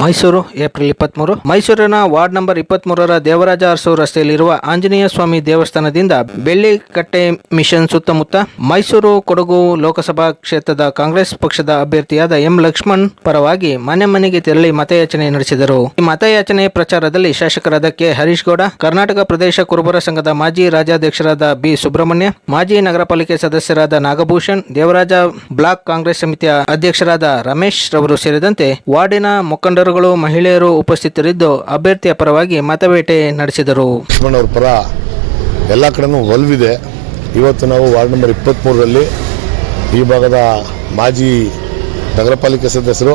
Mysuru April ಇಪ್ಪತ್ಮೂರು. ಮೈಸೂರಿನ ward number ಇಪ್ಪತ್ಮೂರರ ದೇವರಾಜ ಅರಸು ರಸ್ತೆಯಲ್ಲಿರುವ ಆಂಜನೇಯ ಸ್ವಾಮಿ ದೇವಸ್ಥಾನದಿಂದ ಬೆಳ್ಳಿಕಟ್ಟೆ ಮಿಷನ್ ಸುತ್ತಮುತ್ತ ಮೈಸೂರು ಕೊಡಗು ಲೋಕಸಭಾ ಕ್ಷೇತ್ರದ ಕಾಂಗ್ರೆಸ್ ಪಕ್ಷದ ಅಭ್ಯರ್ಥಿಯಾದ ಎಂ ಲಕ್ಷ್ಮಣ್ ಪರವಾಗಿ ಮನೆ ಮನೆಗೆ ತೆರಳಿ ಮತಯಾಚನೆ ನಡೆಸಿದರು. ಈ ಮತಯಾಚನೆ ಪ್ರಚಾರದಲ್ಲಿ ಶಾಸಕರಾದ ಕೆ. ಹರೀಶ್ ಗೌಡ, ಕರ್ನಾಟಕ ಪ್ರದೇಶ ಕುರುಬರ ಸಂಘದ ಮಾಜಿ ರಾಜ್ಯಾಧ್ಯಕ್ಷರಾದ ಬಿ. ಸುಬ್ರಹ್ಮಣ್ಯ, ಮಾಜಿ ನಗರ ಪಾಲಿಕೆ ಸದಸ್ಯರಾದ ನಾಗಭೂಷಣ್, ದೇವರಾಜ ಬ್ಲಾಕ್ ಕಾಂಗ್ರೆಸ್ ಸಮಿತಿಯ ಅಧ್ಯಕ್ಷರಾದ ರಮೇಶ್ ರವರು ಸೇರಿದಂತೆ ವಾರ್ಡಿನ ಮುಖಂಡರುಗಳು, ಮಹಿಳೆಯರು ಉಪಸ್ಥಿತರಿದ್ದು ಅಭ್ಯರ್ಥಿಯ ಪರವಾಗಿ ಮತಬೇಟೆ ನಡೆಸಿದರು. ಲಕ್ಷ್ಮಣವ್ರ ಪರ ಎಲ್ಲ ಕಡೆನೂ ಒಲವಿದೆ. ಇವತ್ತು ನಾವು ವಾರ್ಡ್ ನಂಬರ್ ಇಪ್ಪತ್ತ್ಮೂರರಲ್ಲಿ ಈ ಭಾಗದ ಮಾಜಿ ನಗರ ಪಾಲಿಕೆ ಸದಸ್ಯರು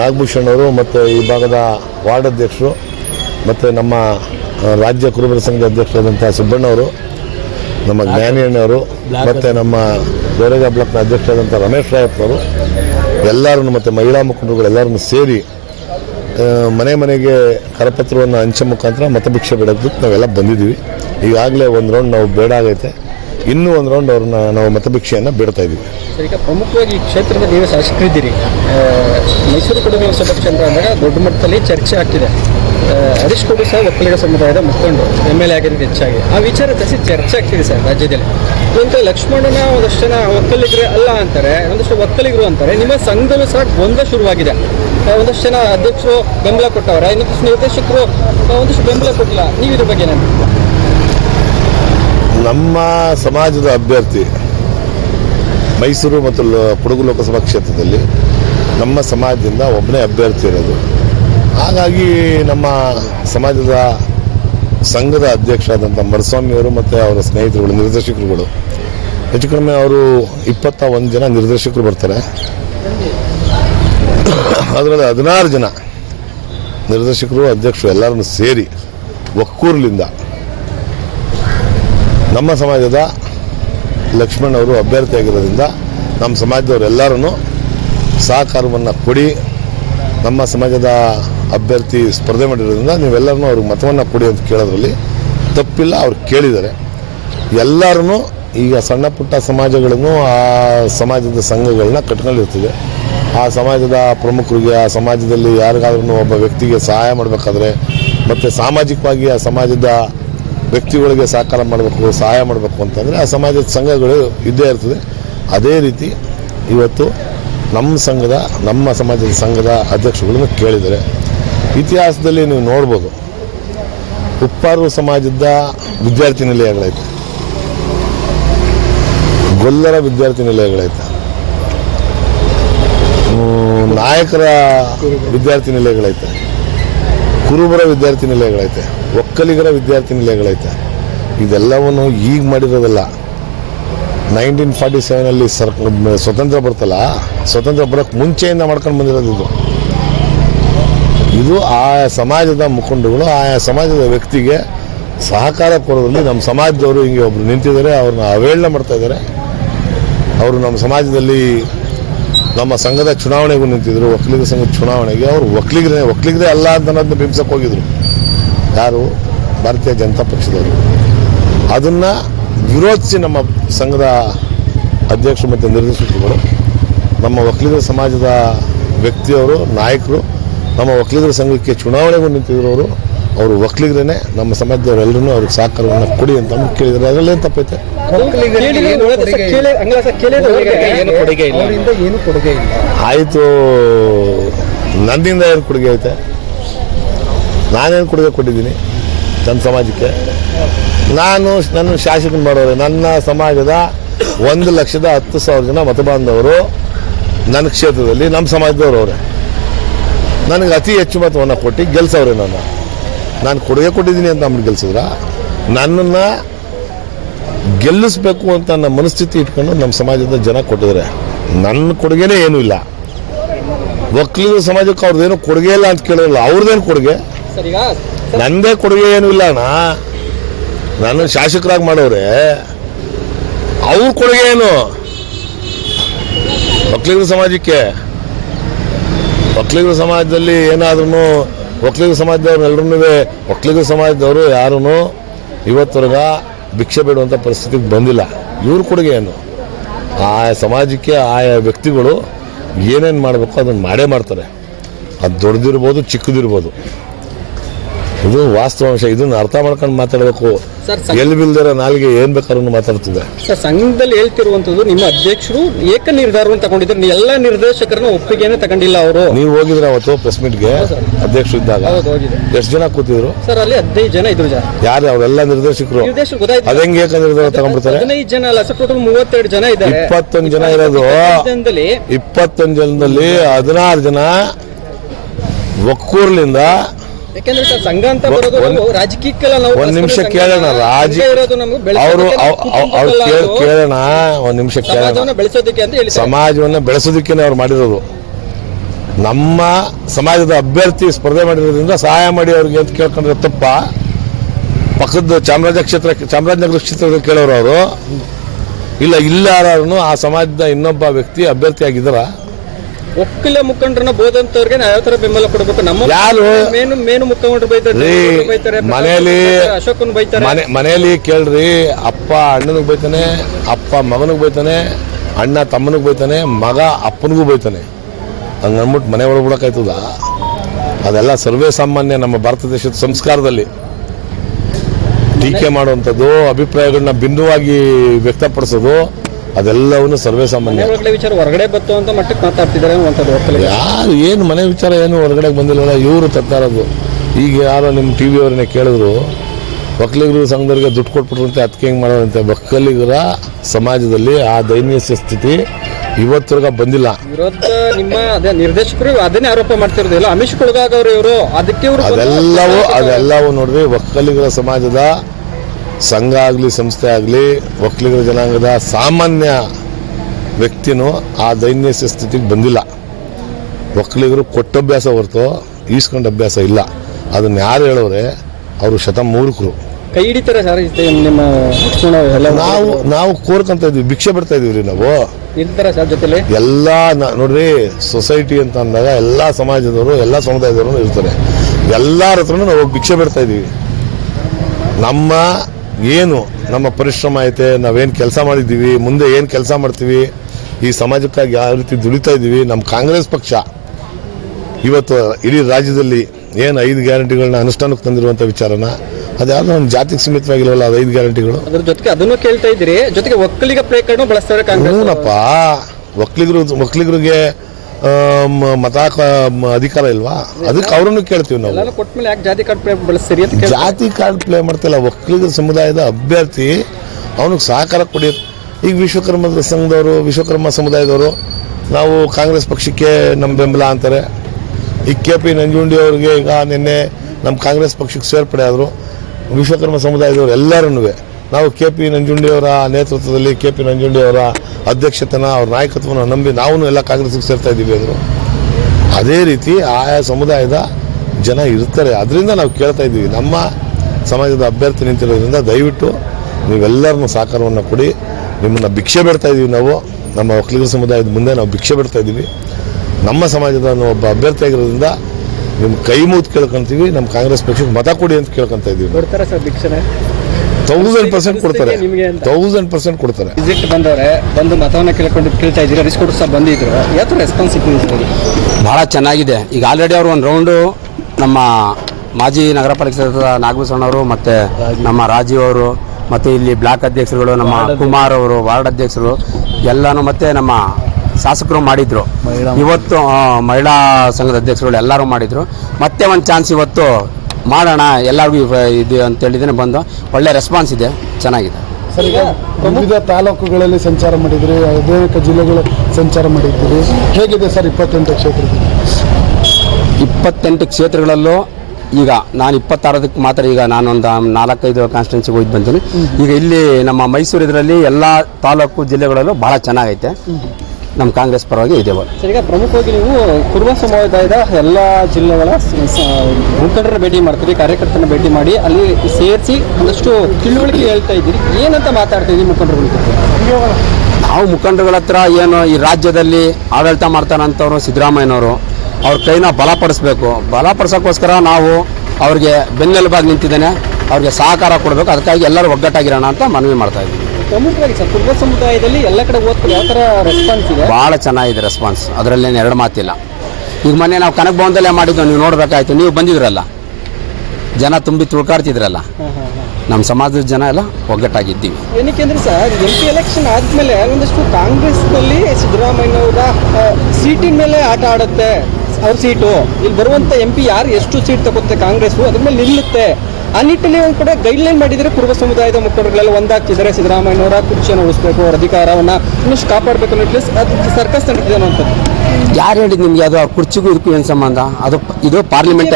ನಾಗಭೂಷಣ್ ಅವರು ಮತ್ತು ಈ ಭಾಗದ ವಾರ್ಡ್ ಅಧ್ಯಕ್ಷರು ಮತ್ತು ನಮ್ಮ ರಾಜ್ಯ ಕುರುಬರ ಸಂಘದ ಅಧ್ಯಕ್ಷರಾದಂಥ ಸುಬ್ಬಣ್ಣವರು ನಮ್ಮ ಜ್ಞಾನಿಯಣ್ಣವರು ಮತ್ತು ನಮ್ಮ ದೇವರಾಜ ಬ್ಲಾಕ್ನ ಅಧ್ಯಕ್ಷರಾದಂಥ ರಮೇಶ್ ರಾಯಪ್ಪನವರು ಎಲ್ಲರನ್ನು ಮತ್ತು ಮಹಿಳಾ ಮುಖಂಡರುಗಳು ಎಲ್ಲರನ್ನು ಸೇರಿ ಮನೆ ಮನೆಗೆ ಕರಪತ್ರವನ್ನು ಹಂಚೋ ಮುಖಾಂತರ ಮತಭಿಕ್ಷೆ ಬಿಡೋದು ನಾವೆಲ್ಲ ಬಂದಿದ್ದೀವಿ. ಈಗಾಗಲೇ ಒಂದು ರೌಂಡ್ ನಾವು ಬೇಡ ಆಗೈತೆ. ಇನ್ನೂ ಒಂದು ರೌಂಡ್ ಅವ್ರನ್ನ ನಾವು ಮತಭಿಕ್ಷೆಯನ್ನು ಬಿಡ್ತಾ ಇದ್ದೀವಿ. ಸರ್, ಈಗ ಪ್ರಮುಖವಾಗಿ ಈ ಕ್ಷೇತ್ರದ ನೀವು ಶಾಸಕರಿದ್ದೀರಿ. ಮೈಸೂರು ಕೂಡ ಲೋಕಸಭಾ ಕ್ಷೇತ್ರ ಅಂದಾಗ ದೊಡ್ಡ ಮಟ್ಟದಲ್ಲಿ ಚರ್ಚೆ ಆಗ್ತಿದೆ. ಹರೀಶ್ ಕುಮಾರ್ ಸಹ ಒಕ್ಕಲಿಗ ಸಮುದಾಯದ ಮುಖಂಡರು ಎಂ ಎಲ್ ಎ ಆಗಿರೋದು ಹೆಚ್ಚಾಗಿ. ಆ ವಿಚಾರ ಜಾಸ್ತಿ ಚರ್ಚೆ ಆಗ್ತಿದೆ ಸರ್ ರಾಜ್ಯದಲ್ಲಿ. ಅಂತ ಲಕ್ಷ್ಮಣನ ಒಂದಷ್ಟು ಜನ ಒಕ್ಕಲಿಗರು ಅಲ್ಲ ಅಂತಾರೆ, ಒಂದಷ್ಟು ಒಕ್ಕಲಿಗರು ಅಂತಾರೆ, ನಿಮ್ಮ ಸಂಘದಲ್ಲೂ ಸಹ ಗೊಂದಲ ಶುರುವಾಗಿದೆ. ಒಂದಷ್ಟು ಜನ ಅಧ್ಯಕ್ಷರು ಬೆಂಬಲ ಕೊಟ್ಟವರ, ಇನ್ನೊಂದಷ್ಟು ನಿರ್ದೇಶಕರು ಒಂದಷ್ಟು ಬೆಂಬಲ ಕೊಟ್ಟಿಲ್ಲ. ನೀವು ಇದ್ರ ಬಗ್ಗೆ ನಾನು ನಮ್ಮ ಸಮಾಜದ ಅಭ್ಯರ್ಥಿ ಮೈಸೂರು ಮತ್ತು ಕೊಡಗು ಲೋಕಸಭಾ ಕ್ಷೇತ್ರದಲ್ಲಿ ನಮ್ಮ ಸಮಾಜದಿಂದ ಒಬ್ಬನೇ ಅಭ್ಯರ್ಥಿ ಇರೋದು. ಹಾಗಾಗಿ ನಮ್ಮ ಸಮಾಜದ ಸಂಘದ ಅಧ್ಯಕ್ಷರಾದಂಥ ಮರಸ್ವಾಮಿಯವರು ಮತ್ತು ಅವರ ಸ್ನೇಹಿತರುಗಳು, ನಿರ್ದೇಶಕರುಗಳು, ಹೆಚ್ಚು ಕಡಿಮೆ ಅವರು ಇಪ್ಪತ್ತ ಒಂದು ಜನ ನಿರ್ದೇಶಕರು ಬರ್ತಾರೆ. ಅದರಲ್ಲಿ ಹದಿನಾರು ಜನ ನಿರ್ದೇಶಕರು, ಅಧ್ಯಕ್ಷರು ಎಲ್ಲರನ್ನು ಸೇರಿ ಒಕ್ಕೂರ್ಲಿಂದ ನಮ್ಮ ಸಮಾಜದ ಲಕ್ಷ್ಮಣ್ ಅವರು ಅಭ್ಯರ್ಥಿಯಾಗಿರೋದ್ರಿಂದ ನಮ್ಮ ಸಮಾಜದವರೆಲ್ಲರೂ ಸಹಕಾರವನ್ನು ಕೊಡಿ, ನಮ್ಮ ಸಮಾಜದ ಅಭ್ಯರ್ಥಿ ಸ್ಪರ್ಧೆ ಮಾಡಿರೋದ್ರಿಂದ ನೀವೆಲ್ಲರೂ ಅವ್ರಿಗೆ ಮತವನ್ನು ಕೊಡಿ ಅಂತ ಕೇಳೋದ್ರಲ್ಲಿ ತಪ್ಪಿಲ್ಲ, ಅವ್ರು ಕೇಳಿದ್ದಾರೆ. ಎಲ್ಲರೂ ಈಗ ಸಣ್ಣ ಪುಟ್ಟ ಸಮಾಜಗಳನ್ನು, ಆ ಸಮಾಜದ ಸಂಘಗಳನ್ನ ಕಟ್ಕೊಂಡಿರ್ತದೆ ಆ ಸಮಾಜದ ಪ್ರಮುಖರಿಗೆ, ಆ ಸಮಾಜದಲ್ಲಿ ಯಾರಿಗಾದ್ರೂ ಒಬ್ಬ ವ್ಯಕ್ತಿಗೆ ಸಹಾಯ ಮಾಡಬೇಕಾದ್ರೆ, ಮತ್ತು ಸಾಮಾಜಿಕವಾಗಿ ಆ ಸಮಾಜದ ವ್ಯಕ್ತಿಗಳಿಗೆ ಸಹಕಾರ ಮಾಡಬೇಕು, ಸಹಾಯ ಮಾಡಬೇಕು ಅಂತಂದರೆ ಆ ಸಮಾಜದ ಸಂಘಗಳು ಇದ್ದೇ ಇರ್ತದೆ. ಅದೇ ರೀತಿ ಇವತ್ತು ನಮ್ಮ ಸಂಘದ, ನಮ್ಮ ಸಮಾಜದ ಸಂಘದ ಅಧ್ಯಕ್ಷಗಳನ್ನು ಕೇಳಿದ್ದಾರೆ. ಇತಿಹಾಸದಲ್ಲಿ ನೀವು ನೋಡ್ಬೋದು. ಉಪ್ಪಾರು ಸಮಾಜದ ವಿದ್ಯಾರ್ಥಿ ನಿಲಯಗಳೈತೆ ಗೊಲ್ಲರ ವಿದ್ಯಾರ್ಥಿ ನಿಲಯಗಳೈತೆ ನಾಯಕರ ವಿದ್ಯಾರ್ಥಿ ನಿಲಯಗಳೈತೆ ಕುರುಬರ ವಿದ್ಯಾರ್ಥಿ ನಿಲಯಗಳೈತೆ ಒಕ್ಕಲಿಗರ ವಿದ್ಯಾರ್ಥಿ ನಿಲಯಗಳೈತೆ ಇದೆಲ್ಲವನ್ನು ಈಗ ಮಾಡಿರೋದಲ್ಲ. ನೈನ್ಟೀನ್ ಫಾರ್ಟಿ ಸೆವೆನಲ್ಲಿ ಸರ್ ಸ್ವತಂತ್ರ ಬರ್ತಲ್ಲ? ಸ್ವತಂತ್ರ ಬರೋಕ್ಕೆ ಮುಂಚೆಯಿಂದ ಮಾಡ್ಕೊಂಡು ಬಂದಿರೋದು ಇದು. ಇದು ಆಯಾ ಸಮಾಜದ ಮುಖಂಡಗಳು ಆಯಾ ಸಮಾಜದ ವ್ಯಕ್ತಿಗೆ ಸಹಕಾರ ಕೊಡೋದ್ರಲ್ಲಿ ನಮ್ಮ ಸಮಾಜದವರು ಹಿಂಗೆ ಒಬ್ರು ನಿಂತಿದ್ದಾರೆ, ಅವ್ರನ್ನ ಅವೇಳನ ಮಾಡ್ತಾ ಇದ್ದಾರೆ. ಅವರು ನಮ್ಮ ಸಮಾಜದಲ್ಲಿ ನಮ್ಮ ಸಂಘದ ಚುನಾವಣೆಗೂ ನಿಂತಿದ್ರು ಒಕ್ಕಲಿಗ ಸಂಘದ ಚುನಾವಣೆಗೆ. ಅವರು ಒಕ್ಕಲಿಗರೇ ಒಕ್ಕಲಿಗರೇ ಅಲ್ಲ ಅಂತ ಅನ್ನೋದನ್ನ ಬಿಂಬಿಸಕ್ಕೆ ಹೋಗಿದ್ರು. ಯಾರು? ಭಾರತೀಯ ಜನತಾ ಪಕ್ಷದವರು. ಅದನ್ನು ವಿರೋಧಿಸಿ ನಮ್ಮ ಸಂಘದ ಅಧ್ಯಕ್ಷರು ಮತ್ತು ನಿರ್ದೇಶಕರುಗಳು, ನಮ್ಮ ಒಕ್ಕಲಿಗರ ಸಮಾಜದ ವ್ಯಕ್ತಿಯವರು, ನಾಯಕರು ನಮ್ಮ ವಕೀಲರ ಸಂಘಕ್ಕೆ ಚುನಾವಣೆಗೂ ನಿಂತಿದ್ರು ಅವರು ಒಕ್ಕಲಿಗರೇ ನಮ್ಮ ಸಮಾಜದವರೆಲ್ಲರೂ ಅವ್ರಿಗೆ ಸಹಕಾರವನ್ನು ಕೊಡಿ ಅಂತ ಅಂದ್ಬಿಟ್ಟು ಕೇಳಿದ್ರೆ ಅದರಲ್ಲೇನು ತಪ್ಪೈತೆ? ಏನು ಕೊಡುಗೆ ಇಲ್ಲ. ಅವರಿಂದ ಏನು ಕೊಡುಗೆ ಇಲ್ಲ. ಆಯಿತು ನನ್ನಿಂದ ಏನು ಕೊಡುಗೆ ಐತೆ? ನಾನೇನು ಕೊಡುಗೆ ಕೊಟ್ಟಿದ್ದೀನಿ ನನ್ನ ಸಮಾಜಕ್ಕೆ? ನಾನು ನನ್ನ ಶಾಸಕನ ಮಾಡೋರೆ ನನ್ನ ಸಮಾಜದ ಒಂದು ಲಕ್ಷದ ಹತ್ತು ಸಾವಿರ ಜನ ಮತಬಾಂಧವರು ನನ್ನ ಕ್ಷೇತ್ರದಲ್ಲಿ ನಮ್ಮ ಸಮಾಜದವರು ಅವರೇ ನನಗೆ ಅತಿ ಹೆಚ್ಚು ಮತವನ್ನು ಕೊಟ್ಟು ಗೆಲ್ಸವ್ರೆ ನಾನು. ನಾನು ಕೊಡುಗೆ ಕೊಟ್ಟಿದ್ದೀನಿ ಅಂತ ಅಂದ್ಬಿಟ್ಟು ಗೆಲ್ಸಿದ್ರ? ನನ್ನನ್ನು ಗೆಲ್ಲಿಸ್ಬೇಕು ಅಂತ ನನ್ನ ಮನಸ್ಥಿತಿ ಇಟ್ಕೊಂಡು ನಮ್ಮ ಸಮಾಜದ ಜನ ಕೊಟ್ಟಿದ್ದಾರೆ. ನನ್ನ ಕೊಡುಗೆನೇ ಏನೂ ಇಲ್ಲ. ಒಕ್ಕಲಿಗರ ಸಮಾಜಕ್ಕೆ ಅವ್ರದ್ದೇನು ಕೊಡುಗೆ ಇಲ್ಲ ಅಂತ ಕೇಳೋಲ್ಲ ಅವ್ರದ್ದೇನು ಕೊಡುಗೆ? ನನ್ನದೇ ಕೊಡುಗೆ ಏನೂ ಇಲ್ಲ ಅಣ್ಣ. ನನ್ನ ಶಾಸಕರಾಗಿ ಮಾಡೋರೆ. ಅವ್ರ ಕೊಡುಗೆ ಏನು? ಒಕ್ಕಲಿಗರ ಸಮಾಜಕ್ಕೆ? ಒಕ್ಕಲಿಗರ ಸಮಾಜದಲ್ಲಿ ಏನಾದ್ರೂ ಒಕ್ಕಲಿಗ ಸಮಾಜದವ್ರನ್ನೆಲ್ಲರೂ ಒಕ್ಕಲಿಗರ ಒಕ್ಕಲಿಗ ಸಮಾಜದವರು ಯಾರೂ ಇವತ್ತರೆಗ ಭಿಕ್ಷೆ ಬೇಡುವಂಥ ಪರಿಸ್ಥಿತಿಗೆ ಬಂದಿಲ್ಲ. ಇವ್ರ ಕೊಡುಗೆ ಏನು? ಆಯಾ ಸಮಾಜಕ್ಕೆ ಆಯಾ ವ್ಯಕ್ತಿಗಳು ಏನೇನು ಮಾಡಬೇಕು ಅದನ್ನು ಮಾಡೇ ಮಾಡ್ತಾರೆ. ಅದು ದೊಡ್ಡದಿರ್ಬೋದು ಚಿಕ್ಕದಿರ್ಬೋದು. ಇದು ವಾಸ್ತವಾಂಶ ಇದನ್ನ ಅರ್ಥ ಮಾಡ್ಕೊಂಡು ಮಾತಾಡಬೇಕು. ಎಲ್ಲಿ ಬಿಲ್ದಿರೋ ನಾಲ್ಗೆ ಏನ್ ಬೇಕಾದ್ರೂ ಮಾತಾಡ್ತಿದೆ. ಸರ್ ಸಂಘದಲ್ಲಿ ಹೇಳ್ತಿರುವಂತದ್ದು ನಿಮ್ಮ ಅಧ್ಯಕ್ಷರು ಏಕ ನಿರ್ಧಾರವನ್ನು ತಗೊಂಡಿದ್ರು ಎಲ್ಲ ನಿರ್ದೇಶಕರನ್ನ ಒಪ್ಪಿಗೆನೆ ತಗೊಂಡಿಲ್ಲ ಅವರು. ನೀವು ಹೋಗಿದ್ರೆ ಅವತ್ತು ಪ್ರೆಸ್ ಮೀಟ್ಗೆ ಅಧ್ಯಕ್ಷರು ಇದ್ದಾಗ. ಎಷ್ಟು ಜನ ಕೂತಿದ್ರು? ಸರ್ ಅಲ್ಲಿ ಹದಿನೈದು ಜನ ಇದ್ರು ಯಾರು ಅವರೆಲ್ಲ ನಿರ್ದೇಶಕರು. ಅದಂಗೆ ಏಕ ನಿರ್ಧಾರ ತಗೊಂಡ್ಬಿಡ್ತಾರೆ? ಹದಿನೈದು ಜನ ಅಲ್ಲ ಸರ್ ಟೋಟಲ್ ಮೂವತ್ತೆರಡು ಜನ ಇದ್ದಾರೆ. ಇಪ್ಪತ್ತೊಂದು ಜನ ಇರೋದು. ಇಪ್ಪತ್ತೊಂದು ಜನದಲ್ಲಿ ಹದಿನಾರು ಜನ ಒಕ್ಕೂರ್ಲಿಂದ ಯಾಕೆಂದ್ರೆ ಸರ್ ಸಂಘ ಅಂತ ಒಂದ್- ಬರೋದು ನಾವು ರಾಜಕೀಯಕ್ಕೆಲ್ಲ ನಾವು ಒಂದ್ ನಿಮಿಷ ಕೇಳೋಣ ರಾಜ ಇರೋದು ನಮ್ಗೆ ಅವರು ಕೇಳೋಣ ಒಂದ್ ನಿಮಿಷ ಕೇಳೋಣ. ಸಮಾಜವನ್ನ ಬೆಳೆಸೋದಕ್ಕೆ ಅಂತ ಹೇಳಿ ಸಮಾಜವನ್ನ ಬೆಳೆಸೋದಕ್ಕೇನೆ ಅವ್ರು ಮಾಡಿರೋದು. ನಮ್ಮ ಸಮಾಜದ ಅಭ್ಯರ್ಥಿ ಸ್ಪರ್ಧೆ ಮಾಡಿರೋದ್ರಿಂದ ಸಹಾಯ ಮಾಡಿ ಅವ್ರಿಗೆ ಅಂತ ಕೇಳ್ಕೊಂಡ್ರೆ ತಪ್ಪ. ಪಕ್ಕದ ಚಾಮರಾಜ ಕ್ಷೇತ್ರ ಚಾಮರಾಜನಗರ ಕ್ಷೇತ್ರದಲ್ಲಿ ಕೇಳೋರು ಅವರು. ಇಲ್ಲ ಇಲ್ಲ ಯಾರು ಆ ಸಮಾಜದ ಇನ್ನೊಬ್ಬ ವ್ಯಕ್ತಿ ಅಭ್ಯರ್ಥಿ ಆಗಿದ್ದಾರ ಒಕ್ಕಲ ಮುಖಂಡರನ್ನ ಬೋದಂತವ್ರಿಗೆ ನಾವು ಯಾವ ತರ ಬೆಂಬಲ ಕೊಡಬೇಕು. ನಮ್ಮ ಯಾರು? ಮೇನು ಮೇನು ಮುಖಂಡರು ಬೈತಾರೆ ಮನೆಯಲ್ಲಿ ಅಶೋಕನ್ ಬೈತಾರೆ. ಮನೆ ಮನೆಯಲ್ಲಿ ಕೇಳ್ರಿ ಅಪ್ಪ ಅಣ್ಣನಿಗೆ ಬೈತಾನೆ ಅಪ್ಪ ಮಗನಿಗೆ ಬೈತಾನೆ ಅಣ್ಣ ತಮ್ಮನಿಗೆ ಬೈತಾನೆ ಮಗ ಅಪ್ಪನಿಗೂ ಬೈತಾನೆ. ಹಂಗೆ ಅಂದ್ಬಿಟ್ಟು ಮನೆ ಬಿಡೋಕಾಯ್ತದ ಅದೆಲ್ಲ ಸರ್ವೇ ಸಾಮಾನ್ಯ ನಮ್ಮ ಭಾರತ ದೇಶದ ಸಂಸ್ಕಾರದಲ್ಲಿ. ಟೀಕೆ ಮಾಡುವಂಥದ್ದು ಅಭಿಪ್ರಾಯಗಳನ್ನ ಭಿನ್ನವಾಗಿ ವ್ಯಕ್ತಪಡಿಸೋದು ಅದೆಲ್ಲವನ್ನು ಸರ್ವೇ ಸಾಮಾನ್ಯ. ಮನೆ ವಿಚಾರ ಹೊರಗಡೆ ಬತ್ತು ಅಂತ ಮಟ್ಟಕ್ಕೆ ಮಾತಾಡ್ತಿದ್ದಾರೆ ಯಾರು ಏನು ಮನೆ ವಿಚಾರ ಏನು ಹೊರಗಡೆ ಬಂದಿಲ್ಲ ಇವರು ತತ್ತಾರದು. ಈಗ ಯಾರೋ ನಿಮ್ಮ ಟಿ ವಿ ಅವ್ರನ್ನೇ ಕೇಳಿದ್ರು ಒಕ್ಕಲಿಗರು ಸಂಘದವ್ರಿಗೆ ದುಡ್ಡು ಕೊಟ್ಬಿಟ್ರಂತೆ ಅದಕ್ಕೆ ಹೆಂಗೆ ಮಾಡೋದಂತೆ ಒಕ್ಕಲಿಗರ ಸಮಾಜದಲ್ಲಿ ಆ ದೈನ್ಯ ಸ್ಥಿತಿ ಇವತ್ತರೆಗ ಬಂದಿಲ್ಲ. ವಿರೋಧ ನಿಮ್ಮ ಅದೇ ನಿರ್ದೇಶಕರು ಅದನ್ನೇ ಆರೋಪ ಮಾಡ್ತಿರೋದಿಲ್ಲ ಅಮಿಷ್ ಕೊಳಗಾಗವ್ರು ಇವರು. ಅದಕ್ಕೆ ಇವರು ಅದೆಲ್ಲವೂ ಅದೆಲ್ಲವೂ ನೋಡ್ರಿ ಒಕ್ಕಲಿಗರ ಸಮಾಜದ ಸಂಘ ಆಗಲಿ ಸಂಸ್ಥೆ ಆಗಲಿ ಒಕ್ಕಲಿಗರ ಜನಾಂಗದ ಸಾಮಾನ್ಯ ವ್ಯಕ್ತಿನೂ ಆ ದೈನ್ಯ ಸ್ಥಿತಿಗೆ ಬಂದಿಲ್ಲ. ಒಕ್ಕಲಿಗರು ಕೊಟ್ಟಭ್ಯಾಸ ಹೊರತು ಈಸ್ಕೊಂಡ ಅಭ್ಯಾಸ ಇಲ್ಲ. ಅದನ್ನು ಯಾರು ಹೇಳೋರೆ ಅವರು ಶತಮೂರ್ಖರು ಕೈ ಹಿಡಿತಾರೆ ಸರ್ ನಿಮ್ಮ ನಾವು ನಾವು ಕೋರ್ಕೊಂತ ಇದೀವಿ ಭಿಕ್ಷೆ ಬಿಡ್ತಾ ಇದೀವಿ ರೀ ನಾವು. ಇರ್ತಾರೆ ಸರ್ ಜೊತೆಲಿ? ಎಲ್ಲ ನೋಡ್ರಿ ಸೊಸೈಟಿ ಅಂತ ಅಂದಾಗ ಎಲ್ಲ ಸಮಾಜದವರು ಎಲ್ಲ ಸಮುದಾಯದವರು ಇರ್ತಾರೆ. ಎಲ್ಲರ ಹತ್ರನೂ ನಾವು ಭಿಕ್ಷೆ ಬಿಡ್ತಾ ಇದೀವಿ ನಮ್ಮ ಏನು ನಮ್ಮ ಪರಿಶ್ರಮ ಐತೆ ನಾವೇನು ಕೆಲಸ ಮಾಡಿದ್ದೀವಿ ಮುಂದೆ ಏನು ಕೆಲಸ ಮಾಡ್ತೀವಿ ಈ ಸಮಾಜಕ್ಕಾಗಿ ಯಾವ ರೀತಿ ದುಡಿತಾ ಇದ್ದೀವಿ ನಮ್ಮ ಕಾಂಗ್ರೆಸ್ ಪಕ್ಷ ಇವತ್ತು ಇಡೀ ರಾಜ್ಯದಲ್ಲಿ ಏನು ಐದು ಗ್ಯಾರಂಟಿಗಳನ್ನ ಅನುಷ್ಠಾನಕ್ಕೆ ತಂದಿರುವಂಥ ವಿಚಾರನ ಅದ್ಯಾವುದೋ ಒಂದು ಜಾತಿಗೆ ಸೀಮಿತವಾಗಿಲ್ವಲ್ಲ ಅದು ಐದು ಗ್ಯಾರಂಟಿಗಳು? ಅದ್ರ ಜೊತೆಗೆ ಅದನ್ನು ಕೇಳ್ತಾ ಇದ್ದೀರಿ ಜೊತೆಗೆ ಒಕ್ಕಲಿಗ ಪ್ಲೇಕನ್ನು ಬಳಸ್ತಾರೆ ಕಾಂಗ್ರೆಸ್ ಹ್ಞೂನಪ್ಪ. ಒಕ್ಕಲಿಗರು ಒಕ್ಕಲಿಗರಿಗೆ ಮತ ಅಧಿಕಾರ ಇಲ್ವಾ? ಅದಕ್ಕೆ ಅವರನ್ನು ಕೇಳ್ತೀವಿ ನಾವು. ಜಾತಿ ಕಾರ್ಡ್ ಬಳಸ್ತೀರಿ ಜಾತಿ ಕಾರ್ಡ್ ಪ್ಲೇ ಮಾಡ್ತಿಲ್ಲ ಒಕ್ಕಲಿಗರ ಸಮುದಾಯದ ಅಭ್ಯರ್ಥಿ. ಅವನಿಗೆ ಸಹಕಾರ ಕೊಡಿ. ಈಗ ವಿಶ್ವಕರ್ಮ ಸಂಘದವರು ವಿಶ್ವಕರ್ಮ ಸಮುದಾಯದವರು ನಾವು ಕಾಂಗ್ರೆಸ್ ಪಕ್ಷಕ್ಕೆ ನಮ್ಮ ಬೆಂಬಲ ಅಂತಾರೆ. ಈಗ ಕೆ ಪಿ ನಂಜುಂಡಿ ಅವ್ರಿಗೆ ಈಗ ನಿನ್ನೆ ನಮ್ಮ ಕಾಂಗ್ರೆಸ್ ಪಕ್ಷಕ್ಕೆ ಸೇರ್ಪಡೆ ಆದರು. ವಿಶ್ವಕರ್ಮ ಸಮುದಾಯದವರು ಎಲ್ಲರೂ ನಾವು ಕೆ ಪಿ ನಂಜುಂಡಿಯವರ ನೇತೃತ್ವದಲ್ಲಿ ಕೆ ಪಿ ನಂಜುಂಡಿಯವರ ಅಧ್ಯಕ್ಷತೆನ, ಅವ್ರ ನಾಯಕತ್ವನ ನಂಬಿ ನಾವು ಎಲ್ಲ ಕಾಂಗ್ರೆಸ್ಗೆ ಸೇರ್ತಾ ಇದ್ದೀವಿ ಅಂದರು. ಅದೇ ರೀತಿ ಆಯಾ ಸಮುದಾಯದ ಜನ ಇರ್ತಾರೆ. ಅದರಿಂದ ನಾವು ಕೇಳ್ತಾ ಇದ್ದೀವಿ. ನಮ್ಮ ಸಮಾಜದ ಅಭ್ಯರ್ಥಿ ನಿಂತಿರೋದ್ರಿಂದ ದಯವಿಟ್ಟು ನೀವೆಲ್ಲರನ್ನು ಸಹಕಾರವನ್ನು ಕೊಡಿ. ನಿಮ್ಮನ್ನು ಭಿಕ್ಷೆ ಬಿಡ್ತಾ ಇದ್ದೀವಿ ನಾವು. ನಮ್ಮ ಒಕ್ಕಲಿಗರ ಸಮುದಾಯದ ಮುಂದೆ ನಾವು ಭಿಕ್ಷೆ ಬಿಡ್ತಾ ಇದ್ದೀವಿ. ನಮ್ಮ ಸಮಾಜದ ಒಬ್ಬ ಅಭ್ಯರ್ಥಿ ಆಗಿರೋದ್ರಿಂದ ನಿಮ್ಮ ಕೈ ಮೂತ್ ಕೇಳ್ಕೊಂತೀವಿ. ನಮ್ಮ ಕಾಂಗ್ರೆಸ್ ಪಕ್ಷಕ್ಕೆ ಮತ ಕೊಡಿ ಅಂತ ಕೇಳ್ಕೊಂತ ಇದ್ದೀವಿ. ತೌಸಂಡ್ ಪರ್ಸೆಂಟ್ ಕೊಡ್ತಾರೆ. ತೌಸಂಡ್ ಪರ್ಸೆಂಟ್ ಕೊಡ್ತಾರೆ. ವಿಸಿಟ್ ಬಂದವರೆ ಬಂದು ಮತವನ್ನ ಕೇಳ್ಕೊಂಡು ಕೇಳ್ತಾ ರಿಸ್ಕ್ ರಿಸ್ಕೊಟ್ಟು ಸಹ ಬಂದಿದ್ರು. ಯಾವ ಥರ ರೆಸ್ಪಾನ್ಸ್ ಸಿಕ್ಕಿದೆ ಭಾಳ ಚೆನ್ನಾಗಿದೆ. ಈಗ ಆಲ್ರೆಡಿ ಅವರು ಒಂದು ರೌಂಡು ನಮ್ಮ ಮಾಜಿ ನಗರ ಪಾಲಿಕೆ ಸದಸ್ಯ ಅವರು ಮತ್ತು ನಮ್ಮ ರಾಜೀವ್ ಅವರು ಮತ್ತು ಇಲ್ಲಿ ಬ್ಲಾಕ್ ಅಧ್ಯಕ್ಷರುಗಳು ನಮ್ಮ ಕುಮಾರ್ ಅವರು ವಾರ್ಡ್ ಅಧ್ಯಕ್ಷರು ಎಲ್ಲನೂ ಮತ್ತೆ ನಮ್ಮ ಶಾಸಕರು ಮಾಡಿದ್ರು. ಇವತ್ತು ಮಹಿಳಾ ಸಂಘದ ಅಧ್ಯಕ್ಷರುಗಳು ಎಲ್ಲರೂ ಮಾಡಿದ್ರು. ಮತ್ತೆ ಒಂದು ಚಾನ್ಸ್ ಇವತ್ತು ಮಾಡೋಣ ಎಲ್ಲರಿಗೂ ಇದು ಅಂತ ಹೇಳಿದ್ರೆ ಬಂದು ಒಳ್ಳೆ ರೆಸ್ಪಾನ್ಸ್ ಇದೆ ಚೆನ್ನಾಗಿದೆ. ಸರ್ ಈಗ ವಿವಿಧ ತಾಲೂಕುಗಳಲ್ಲಿ ಸಂಚಾರ ಮಾಡಿದ್ರಿ ಅನೇಕ ಜಿಲ್ಲೆಗಳು ಸಂಚಾರ ಮಾಡಿದ್ದೀರಿ. ಹೇಗಿದೆ ಸರ್ ಇಪ್ಪತ್ತೆಂಟು ಕ್ಷೇತ್ರದಲ್ಲಿ? ಇಪ್ಪತ್ತೆಂಟು ಕ್ಷೇತ್ರಗಳಲ್ಲೂ ಈಗ ನಾನು ಇಪ್ಪತ್ತಾರದಕ್ಕೆ ಮಾತ್ರ ಈಗ ನಾನೊಂದು ನಾಲ್ಕೈದು ಕಾನ್ಸ್ಟಿಟ್ಯೂನ್ಸಿಗೆ ಹೋಗಿ ಬಂತೀನಿ ಈಗ ಇಲ್ಲಿ ನಮ್ಮ ಮೈಸೂರು ಇದರಲ್ಲಿ ಎಲ್ಲ ತಾಲೂಕು ಜಿಲ್ಲೆಗಳಲ್ಲೂ ಭಾಳ ಚೆನ್ನಾಗೈತೆ. ನಮ್ಮ ಕಾಂಗ್ರೆಸ್ ಪರವಾಗಿ ಇದೆ ಸರ್ ಈಗ ಪ್ರಮುಖವಾಗಿ ನೀವು ಕುರುಬ ಸಮುದಾಯದ ಎಲ್ಲ ಜಿಲ್ಲೆಗಳ ಸ- ಸ- ಭೇಟಿ ಮಾಡ್ತೀರಿ ಕಾರ್ಯಕರ್ತರನ್ನ ಭೇಟಿ ಮಾಡಿ ಅಲ್ಲಿ ಸೇರಿಸಿ ಒಂದಷ್ಟು ತಿಳುವಳಿಕೆ ಹೇಳ್ತಾ ಇದ್ದೀರಿ. ಏನಂತ ಮಾತಾಡ್ತಾ ಇದ್ದೀರಿ ಮುಖಂಡರುಗಳ ಜೊತೆ? ನಾವು ಮುಖಂಡರುಗಳ ಹತ್ರ ಏನು ಈ ರಾಜ್ಯದಲ್ಲಿ ಆಡಳಿತ ಮಾಡ್ತಾರಂಥವ್ರು ಸಿದ್ದರಾಮಯ್ಯನವರು ಅವ್ರ ಕೈನ ಬಲಪಡಿಸ್ಬೇಕು ಬಲಪಡಿಸೋಕ್ಕೋಸ್ಕರ ನಾವು ಅವ್ರಿಗೆ ಬೆನ್ನೆಲುಬಾಗಿ ನಿಂತಿದ್ದೇನೆ. ಅವ್ರಿಗೆ ಸಹಕಾರ ಕೊಡಬೇಕು. ಅದಕ್ಕಾಗಿ ಎಲ್ಲರೂ ಒಗ್ಗಟ್ಟಾಗಿರೋಣ ಅಂತ ಮನವಿ ಮಾಡ್ತಾ ಇದ್ದೀವಿ ಪ್ರಮುಖವಾಗಿ ಸರ್ ಕುರುಬ ಸಮುದಾಯದಲ್ಲಿ ಎಲ್ಲ ಕಡೆ ಓದ್ತಾರೆ ಯಾವ ಥರ ರೆಸ್ಪಾನ್ಸ್ ಇದೆ? ಭಾಳ ಚೆನ್ನಾಗಿದೆ ರೆಸ್ಪಾನ್ಸ್ ಅದರಲ್ಲೇನು ಎರಡು ಮಾತಿಲ್ಲ. ಈಗ ಮೊನ್ನೆ ನಾವು ಕನಕ ಭವನದಲ್ಲೇ ಮಾಡಿದ್ದು ನೀವು ನೋಡಬೇಕಾಯ್ತು ನೀವು ಬಂದಿದ್ರಲ್ಲ? ಜನ ತುಂಬಿ ತುಳ್ಕಾಡ್ತಿದ್ರಲ್ಲ? ನಮ್ಮ ಸಮಾಜದ ಜನ ಎಲ್ಲ ಒಗ್ಗಟ್ಟಾಗಿದ್ದೀವಿ. ಏನಕ್ಕೆ ಅಂದ್ರೆ ಸರ್ ಎಂ ಪಿ ಎಲೆಕ್ಷನ್ ಆದ್ಮೇಲೆ ಒಂದಷ್ಟು ಕಾಂಗ್ರೆಸ್ನಲ್ಲಿ ಸಿದ್ದರಾಮಯ್ಯನವರ ಸೀಟಿನ ಮೇಲೆ ಆಟ ಆಡುತ್ತೆ ಅವ್ರ ಸೀಟು. ಇಲ್ಲಿ ಬರುವಂತ ಎಂ ಪಿ ಯಾರು ಎಷ್ಟು ಸೀಟ್ ತಗೋತ್ತೆ ಕಾಂಗ್ರೆಸ್ ಅದ್ರ ಮೇಲೆ ನಿಲ್ಲುತ್ತೆ. ಆ ನಿಟ್ಟಿನಲ್ಲಿ ಒಂದು ಕಡೆ ಗೈಡ್ಲೈನ್ ಮಾಡಿದರೆ ಕುರುಬ ಸಮುದಾಯದ ಮುಖಂಡರುಗಳೆಲ್ಲ ಒಂದಾಗ್ತಿದ್ದಾರೆ. ಸಿದ್ದರಾಮಯ್ಯನವರ ಕುರ್ಚಿಯನ್ನು ಉಳಿಸ್ಬೇಕು ಅವರ ಅಧಿಕಾರವನ್ನ ಇನ್ನಷ್ಟು ಕಾಪಾಡಬೇಕು ಅನ್ನೋ ಅದು ಸರ್ಕಸ್ ನಡೀತಿದೆ ಅನ್ನೋಂಥದ್ದು ಯಾರು ಹೇಳಿದ್ ನಿಮ್ಗೆ ಅದು? ಅವ್ರ ಕುರ್ಚಿಗೂ ಇದಕ್ಕೂ ಏನು ಸಂಬಂಧ? ಅದು ಇದು ಪಾರ್ಲಿಮೆಂಟ್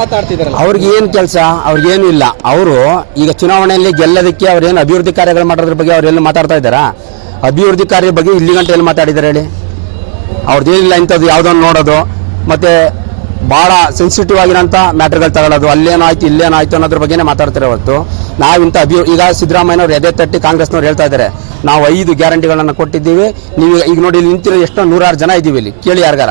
ಮಾತಾಡ್ತಿದ್ದಾರೆ ಅವ್ರಿಗೆ ಏನು ಕೆಲಸ? ಅವ್ರಿಗೇನು ಇಲ್ಲ. ಅವರು ಈಗ ಚುನಾವಣೆಯಲ್ಲಿ ಗೆಲ್ಲೋದಕ್ಕೆ ಅವ್ರು ಏನು ಅಭಿವೃದ್ಧಿ ಕಾರ್ಯಗಳು ಮಾಡೋದ್ರ ಬಗ್ಗೆ ಅವ್ರು ಎಲ್ಲಿ ಮಾತಾಡ್ತಾ ಇದ್ದಾರಾ? ಅಭಿವೃದ್ಧಿ ಕಾರ್ಯ ಬಗ್ಗೆ ಇಲ್ಲಿ ಗಂಟೆ ಎಲ್ಲಿ ಮಾತಾಡಿದ್ದಾರೆ ಹೇಳಿ? ಅವ್ರದ್ದು ಏನಿಲ್ಲ ಇಂಥದ್ದು ಯಾವುದನ್ನು ನೋಡೋದು. ಮತ್ತೆ ಭಾಳ ಸೆನ್ಸಿಟಿವ್ ಆಗಿರೋಂಥ ಮ್ಯಾಟ್ರ್ಗಳು ತಗೊಳ್ಳೋದು. ಅಲ್ಲೇನಾಯ್ತು, ಇಲ್ಲೇನಾಯ್ತು ಅನ್ನೋದ್ರ ಬಗ್ಗೆನೇ ಮಾತಾಡ್ತಾರೆ ಹೊತ್ತು ನಾವು ಇಂಥ ಅಭಿ ಈಗ ಸಿದ್ದರಾಮಯ್ಯವ್ರು ಎದೆ ತಟ್ಟಿ ಕಾಂಗ್ರೆಸ್ನವ್ರು ಹೇಳ್ತಾ ಇದ್ದಾರೆ ನಾವು ಐದು ಗ್ಯಾರಂಟಿಗಳನ್ನು ಕೊಟ್ಟಿದ್ದೀವಿ. ನೀವು ಈಗ ನೋಡಿ ಇಲ್ಲಿ ನಿಂತಿರೋ ಎಷ್ಟೋ ನೂರಾರು ಜನ ಇದ್ದೀವಿ ಇಲ್ಲಿ. ಕೇಳಿ ಯಾರಿಗಾರ.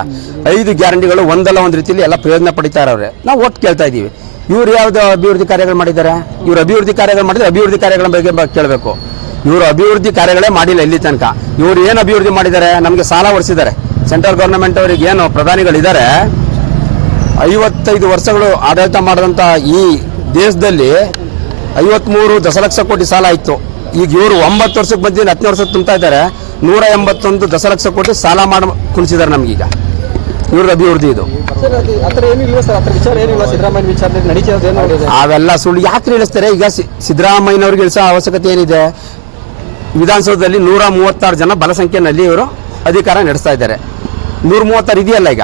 ಐದು ಗ್ಯಾರಂಟಿಗಳು ಒಂದಲ್ಲ ಒಂದು ರೀತಿಯಲ್ಲಿ ಎಲ್ಲ ಪ್ರಯೋಜನ ಪಡಿತಾ ಇರೋರೆ ನಾವು ಒಟ್ಟು ಕೇಳ್ತಾ ಇದ್ದೀವಿ. ಇವ್ರು ಯಾವ್ದು ಅಭಿವೃದ್ಧಿ ಕಾರ್ಯಗಳು ಮಾಡಿದ್ದಾರೆ? ಇವ್ರು ಅಭಿವೃದ್ಧಿ ಕಾರ್ಯಗಳು ಮಾಡಿದ್ರೆ ಅಭಿವೃದ್ಧಿ ಕಾರ್ಯಗಳ ಬಗ್ಗೆ ಕೇಳಬೇಕು. ಇವರು ಅಭಿವೃದ್ಧಿ ಕಾರ್ಯಗಳೇ ಮಾಡಿಲ್ಲ ಇಲ್ಲಿ ತನಕ. ಇವರು ಏನು ಅಭಿವೃದ್ಧಿ ಮಾಡಿದ್ದಾರೆ? ನಮಗೆ ಸಾಲ ಒಡಿಸಿದ್ದಾರೆ ಸೆಂಟ್ರಲ್ ಗೌರ್ಮೆಂಟ್ ಅವರಿಗೆ ಏನು ಪ್ರಧಾನಿಗಳಿದ್ದಾರೆ? ಐವತ್ತೈದು ವರ್ಷಗಳು ಆಡಳಿತ ಮಾಡಿದಂಥ ಈ ದೇಶದಲ್ಲಿ ಐವತ್ಮೂರು ದಶಲಕ್ಷ ಕೋಟಿ ಸಾಲ ಇತ್ತು ಈಗ ಇವರು ಒಂಬತ್ತು ವರ್ಷಕ್ಕೆ ಬಂದು ಹತ್ತನೇ ವರ್ಷಕ್ಕೆ ತುಂಬ್ತಾ ಇದ್ದಾರೆ. ನೂರ ಎಂಬತ್ತೊಂದು ದಶಲಕ್ಷ ಕೋಟಿ ಸಾಲ ಮಾಡಿ ಕುಣಿಸಿದ್ದಾರೆ ನಮಗೀಗ. ಇವ್ರದ್ದು ಅಭಿವೃದ್ಧಿ ಇದು. ಅವೆಲ್ಲ ಸುಳ್ಳು ಯಾಕೆ ಇಳಿಸ್ತಾರೆ ಈಗ ಸಿದ್ದರಾಮಯ್ಯನವ್ರಿಗೆ ಇಳಿಸೋ ಅವಶ್ಯಕತೆ ಏನಿದೆ? ವಿಧಾನಸೌಧದಲ್ಲಿ ನೂರ ಮೂವತ್ತಾರು ಜನ ಬಲಸಂಖ್ಯೆಯಲ್ಲಿ ಇವರು ಅಧಿಕಾರ ನಡೆಸ್ತಾ ಇದ್ದಾರೆ. ನೂರ ಮೂವತ್ತಾರು ಇದೆಯಲ್ಲ ಈಗ?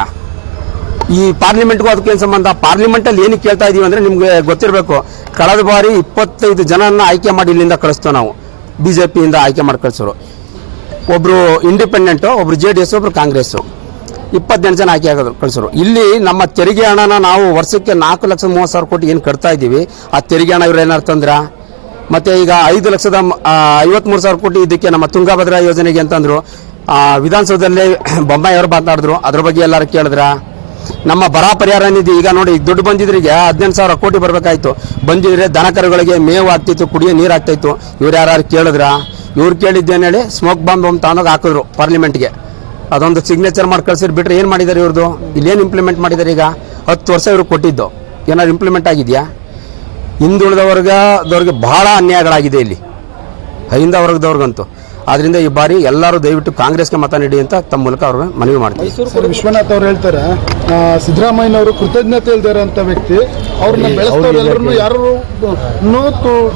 ಈ ಪಾರ್ಲಿಮೆಂಟ್ಗೂ ಅದಕ್ಕೆ ಏನು ಸಂಬಂಧ? ಪಾರ್ಲಿಮೆಂಟಲ್ಲಿ ಏನಕ್ಕೆ ಕೇಳ್ತಾ ಇದೀವಿ ಅಂದರೆ ನಿಮಗೆ ಗೊತ್ತಿರಬೇಕು. ಕಳೆದ ಬಾರಿ ಇಪ್ಪತ್ತೈದು ಜನನ ಆಯ್ಕೆ ಮಾಡಿ ಇಲ್ಲಿಂದ ಕಳಿಸ್ತೇವೆ ನಾವು. ಬಿ ಜೆ ಆಯ್ಕೆ ಮಾಡಿ ಕಳಿಸೋರು. ಒಬ್ಬರು ಇಂಡಿಪೆಂಡೆಂಟು ಒಬ್ರು ಜೆ ಡಿ ಎಸ್, ಒಬ್ರು ಕಾಂಗ್ರೆಸ್ಸು ಇಪ್ಪತ್ತೆಂಟು ಜನ ಆಯ್ಕೆ ಆಗೋದು ಕಳಿಸೋರು. ಇಲ್ಲಿ ನಮ್ಮ ತೆರಿಗೆ ಹಣನ ನಾವು ವರ್ಷಕ್ಕೆ ನಾಲ್ಕು ಲಕ್ಷ ಮೂವತ್ತು ಸಾವಿರ ಕೋಟಿ ಏನು ಕಟ್ತಾ ಇದ್ದೀವಿ? ಆ ತೆರಿಗೆ ಹಣ ಇವ್ರು ಏನಾರು ಮತ್ತೆ ಈಗ ಐದು ಲಕ್ಷದ ಐವತ್ಮೂರು ಸಾವಿರ ಕೋಟಿ ಇದಕ್ಕೆ ನಮ್ಮ ತುಂಗಭದ್ರಾ ಯೋಜನೆಗೆ ಅಂತಂದ್ರು ವಿಧಾನಸೌಧದಲ್ಲಿ ಬೊಮ್ಮಾಯಿ ಅವರು ಮಾತನಾಡಿದ್ರು. ಅದ್ರ ಬಗ್ಗೆ ಎಲ್ಲರೂ ಕೇಳಿದ್ರ? ನಮ್ಮ ಬರ ಪರಿಹಾರ ನಿಧಿ ಈಗ ನೋಡಿ, ಈಗ ದುಡ್ಡು ಬಂದಿದ್ರಿಗೆ ಹದಿನೆಂಟು ಸಾವಿರ ಕೋಟಿ ಬರಬೇಕಾಯ್ತು. ಬಂದಿದ್ರೆ ದನಕರುಗಳಿಗೆ ಮೇವು ಆಗ್ತಿತ್ತು, ಕುಡಿಯೋ ನೀರು ಆಗ್ತಾಯಿತ್ತು ಇವ್ರು ಯಾರು ಕೇಳಿದ್ರ? ಇವ್ರು ಕೇಳಿದ್ದೇನು ಹೇಳಿ ಸ್ಮೋಕ್ ಬಾಂಬ್ ಒಂದು ತಗೊಂಡೋಗಿ ಹಾಕಿದ್ರು ಪಾರ್ಲಿಮೆಂಟ್ಗೆ ಅದೊಂದು ಸಿಗ್ನೇಚರ್ ಮಾಡಿ ಕಳ್ಸಿರ್ ಬಿಟ್ರೆ ಏನು ಮಾಡಿದ್ದಾರೆ ಇವ್ರದ್ದು ಇಲ್ಲೇನು ಇಂಪ್ಲಿಮೆಂಟ್ ಮಾಡಿದ್ದಾರೆ ಈಗ? ಹತ್ತು ವರ್ಷ ಇವ್ರು ಕೊಟ್ಟಿದ್ದು. ಏನಾದ್ರು ಇಂಪ್ಲಿಮೆಂಟ್ ಆಗಿದೆಯಾ? ಹಿಂದುಳಿದ ವರ್ಗದವ್ರಿಗೆ ಬಹಳ ಅನ್ಯಾಯಗಳಾಗಿದೆ ಇಲ್ಲಿ. ಹಿಂದ ವರ್ಗದವ್ರಿಗಂತೂ ಆದ್ರಿಂದ ಈ ಬಾರಿ ಎಲ್ಲರೂ ದಯವಿಟ್ಟು ಕಾಂಗ್ರೆಸ್ಗೆ ಮತ ನೀಡಿ ಅಂತ ತಮ್ಮ ಮೂಲಕ ಅವರು ಮನವಿ ಮಾಡ್ತಾರೆ ಸರ್ ವಿಶ್ವನಾಥ್ ಅವ್ರು ಹೇಳ್ತಾರೆ ಸಿದ್ದರಾಮಯ್ಯನವರು ಕೃತಜ್ಞತೆ ಇಲ್ದೇ ಅಂತ ವ್ಯಕ್ತಿ ಅವ್ರನ್ನ ಬೆಳೆಸ್ತವ್ರು ಎಲ್ಲರನ್ನು ಯಾರು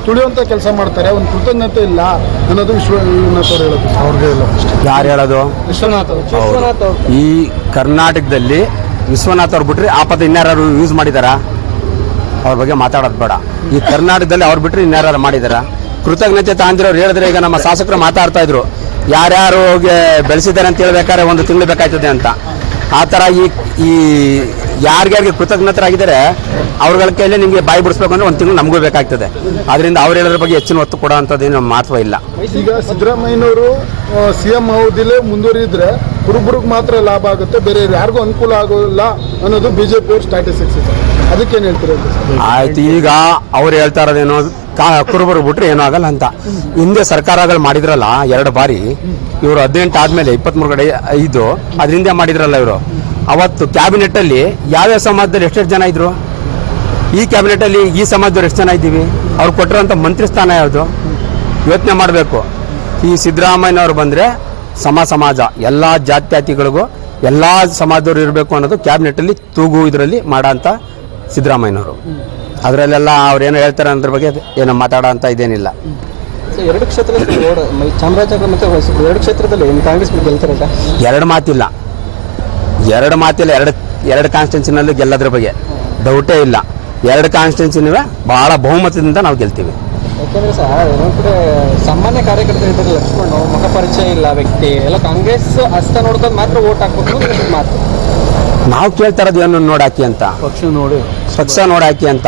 ತುಳಿಯುವಂತ ಕೆಲಸ ಮಾಡ್ತಾರೆ ಒಂದು ಕೃತಜ್ಞತೆ ಇಲ್ಲ ಅನ್ನೋದು ವಿಶ್ವನಾಥ್ ಅವ್ರು ಹೇಳೋದು. ಅವ್ರಿಗೆ ಇಲ್ಲ ಯಾರು ಹೇಳೋದು? ವಿಶ್ವನಾಥ್ ಅವರು ವಿಶ್ವನಾಥ್ ಈ ಕರ್ನಾಟಕದಲ್ಲಿ ವಿಶ್ವನಾಥ್ ಅವ್ರು ಬಿಟ್ರೆ ಆ ಪದ ಇನ್ಯಾರು ಯೂಸ್ ಮಾಡಿದಾರಾ? ಅವ್ರ ಬಗ್ಗೆ ಮಾತಾಡೋದು ಬೇಡ. ಈ ಕರ್ನಾಟಕದಲ್ಲಿ ಅವ್ರು ಬಿಟ್ರೆ ಇನ್ಯಾರು ಮಾಡಿದಾರ? ಕೃತಜ್ಞತೆ ತಾಂದಿರೋರು ಹೇಳಿದ್ರೆ ಈಗ ನಮ್ಮ ಶಾಸಕರು ಮಾತಾಡ್ತಾ ಇದ್ರು. ಯಾರ್ಯಾರು ಹೋಗಿ ಬೆಳೆಸಿದ್ದಾರೆ ಅಂತ ಹೇಳ್ಬೇಕಾದ್ರೆ ಒಂದು ತಿಂಗಳು ಬೇಕಾಯ್ತದೆ ಅಂತ. ಆ ಥರ ಈ ಈ ಯಾರ್ಯಾರಿಗೆ ಕೃತಜ್ಞತರಾಗಿದ್ದಾರೆ ಅವ್ರಗಳ ಕೈಯಲ್ಲಿ ನಿಮಗೆ ಬಾಯಿ ಬಿಡಿಸ್ಬೇಕು ಅಂದ್ರೆ ಒಂದು ತಿಂಗಳು ನಮಗೂ ಬೇಕಾಗ್ತದೆ. ಅದರಿಂದ ಅವ್ರು ಹೇಳೋದ್ರ ಬಗ್ಗೆ ಹೆಚ್ಚಿನ ಒತ್ತು ನಮ್ಮ ಮಹತ್ವ ಇಲ್ಲ. ಈಗ ಸಿದ್ದರಾಮಯ್ಯನವರು ಸಿಎಂ ಅವಧಿಲೇ ಮುಂದುವರಿದ್ರೆ ಕುರುಬ್ರಿಗೆ ಮಾತ್ರ ಲಾಭ ಆಗುತ್ತೆ ಬೇರೆ ಯಾರಿಗೂ ಅನುಕೂಲ ಆಗೋಲ್ಲ ಅನ್ನೋದು ಬಿಜೆಪಿ ಅವ್ರ ಸ್ಟ್ಯಾಟಿಸ್ಟಿಕ್ಸ್ ಇದೆ. ಅದಕ್ಕೇನು ಹೇಳ್ತೀರ ಆಯ್ತು ಈಗ ಅವ್ರು ಹೇಳ್ತಾ ಇರೋದೇನೋ ಕಾ ಕುರುಬರು ಬಿಟ್ರೆ ಏನೂ ಆಗಲ್ಲ ಅಂತ. ಹಿಂದೆ ಸರ್ಕಾರಗಳು ಮಾಡಿದ್ರಲ್ಲ ಎರಡು ಬಾರಿ, ಇವರು ಹದಿನೆಂಟು ಆದ್ಮೇಲೆ ಇಪ್ಪತ್ಮೂರು ಕಡೆ ಐದು ಅದರಿಂದ ಮಾಡಿದ್ರಲ್ಲ ಇವರು. ಅವತ್ತು ಕ್ಯಾಬಿನೆಟ್ ಅಲ್ಲಿ ಯಾವ್ಯಾವ ಸಮಾಜದಲ್ಲಿ ಎಷ್ಟೆಷ್ಟು ಜನ ಇದ್ರು? ಈ ಕ್ಯಾಬಿನೆಟ್ ಅಲ್ಲಿ ಈ ಸಮಾಜದವ್ರು ಎಷ್ಟು ಜನ ಇದ್ದೀವಿ? ಅವ್ರು ಕೊಟ್ಟಿರೋಂಥ ಮಂತ್ರಿ ಸ್ಥಾನ ಯಾವುದು? ಯೋಚನೆ ಮಾಡಬೇಕು. ಈ ಸಿದ್ದರಾಮಯ್ಯನವ್ರು ಬಂದ್ರೆ ಸಮ ಸಮಾಜ, ಎಲ್ಲ ಜಾತ್ಯಾತಿಗಳಿಗೂ ಎಲ್ಲ ಸಮಾಜದವರು ಇರಬೇಕು ಅನ್ನೋದು ಕ್ಯಾಬಿನೆಟಲ್ಲಿ ತೂಗು ಇದರಲ್ಲಿ ಮಾಡೋ ಸಿದ್ದರಾಮಯ್ಯನವರು. ಅದರಲ್ಲೆಲ್ಲ ಅವ್ರು ಏನು ಹೇಳ್ತಾರೆ ಅದ್ರ ಬಗ್ಗೆ ಏನೋ ಮಾತಾಡೋ ಅಂತ ಇದೇನಿಲ್ಲ. ಸೊ ಎರಡು ಕ್ಷೇತ್ರದಲ್ಲಿ ಓಡ ಚಾಮರಾಜನಗರ ಮತ್ತು ಎರಡು ಕ್ಷೇತ್ರದಲ್ಲಿ ಕಾಂಗ್ರೆಸ್ ಗೆಲ್ತಾರೆ ಈಗ? ಎರಡು ಮಾತಿಲ್ಲ. ಎರಡು ಮಾತಿಲ್ಲ ಎರಡು ಎರಡು ಕಾನ್ಸ್ಟಿಟ್ಯೂನ್ಸಿನಲ್ಲಿ ಗೆಲ್ಲೋದ್ರ ಬಗ್ಗೆ. ಡೌಟೇ ಇಲ್ಲ. ಎರಡು ಕಾನ್ಸ್ಟಿಟ್ಯೂನ್ಸಿನೂ ಬಹಳ ಬಹುಮತದಿಂದ ನಾವು ಗೆಲ್ತೀವಿ. ಯಾಕೆಂದ್ರೆ ಸರ್ ಇನ್ನೊಂದ್ ಕಡೆ ಸಾಮಾನ್ಯ ಕಾರ್ಯಕರ್ತರು ಇದ್ದಾರೆ ಲಕ್ಷ್ಮಣ್ ಮುಖ ಪರಿಚಯ ಇಲ್ಲ ವ್ಯಕ್ತಿ. ಎಲ್ಲ ಕಾಂಗ್ರೆಸ್ ಹಸ್ತ ನೋಡ್ಕೊಂಡು ಮಾತ್ರ ಓಟ್ ಹಾಕ್ಬೇಕು ಅನ್ನೋದು ಮಾತು. ನಾವು ಕೇಳ್ತಾ ಇರೋದು ಏನು ನೋಡಾಕಿ ಅಂತ? ಪಕ್ಷ ನೋಡಿ. ಪಕ್ಷ ನೋಡಾಕಿ ಅಂತ.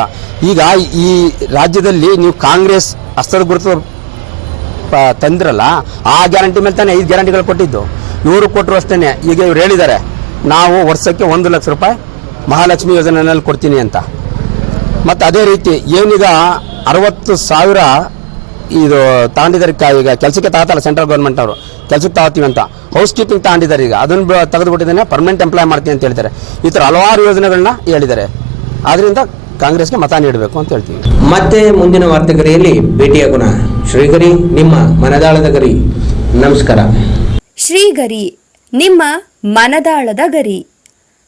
ಈಗ ಈ ರಾಜ್ಯದಲ್ಲಿ ನೀವು ಕಾಂಗ್ರೆಸ್ ಅಸ್ತ್ರ ಗುರುತು ತಂದ್ರಲ್ಲ ಆ ಗ್ಯಾರಂಟಿ ಮೇಲೆ ತಾನೇ ಐದು ಗ್ಯಾರಂಟಿಗಳು ಕೊಟ್ಟಿದ್ದು. ಇವರು ಕೊಟ್ಟರು ಅಷ್ಟೇ ಈಗ ಇವ್ರು ಹೇಳಿದ್ದಾರೆ ನಾವು ವರ್ಷಕ್ಕೆ ಒಂದು ಲಕ್ಷ ರೂಪಾಯಿ ಮಹಾಲಕ್ಷ್ಮಿ ಯೋಜನೆಯಲ್ಲಿ ಕೊಡ್ತೀನಿ ಅಂತ. ಮತ್ತು ಅದೇ ರೀತಿ ಏನೀಗ ಅರವತ್ತು ಸಾವಿರ ಇದು ತಗೊಂಡಿದ್ದಾರೆ ಕ- ಈಗ ಕೆಲಸಕ್ಕೆ ತಾತಲ್ಲ ಸೆಂಟ್ರಲ್ ಗೌರ್ಮೆಂಟ್ ಅವರು. ಕೆಲಸಕ್ಕೆ ತಗೋತೀವಿ ಅಂತ. ಹೌಸ್ ಕೀಪಿಂಗ್ ತಗೊಂಡಿದ್ದಾರೆ ಈಗ. ಅದನ್ನು ತೆಗೆದುಬಿಟ್ಟಿದ್ದೇನೆ. ಪರ್ಮನೆಂಟ್ ಎಂಪ್ಲಾಯ್ ಮಾಡ್ತೀನಿ ಅಂತ ಹೇಳ್ತಾರೆ ಈ ಥರ ಹಲವಾರು ಯೋಜನೆಗಳನ್ನ ಹೇಳಿದ್ದಾರೆ. ಆದ್ದರಿಂದ ಕಾಂಗ್ರೆಸ್ಗೆ ಮತ ನೀಡಬೇಕು ಅಂತ ಹೇಳ್ತೀವಿ. ಮತ್ತೆ ಮುಂದಿನ ವಾರ್ತೆಗರಿಯಲ್ಲಿ ಭೇಟಿಯಾಗೋಣ. ಶ್ರೀಗರಿ ನಿಮ್ಮ ಮನದಾಳದ ಗರಿ. ನಮಸ್ಕಾರ. ಶ್ರೀಗರಿ ನಿಮ್ಮ ಮನದಾಳದ ಗರಿ.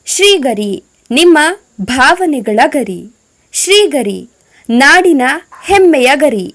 ಶ್ರೀಗರಿ ನಿಮ್ಮ ಭಾವನೆಗಳ ಗರಿ. ಶ್ರೀಗರಿ ನಾಡಿನ ಹೆಮ್ಮೆಯ ಗರಿ.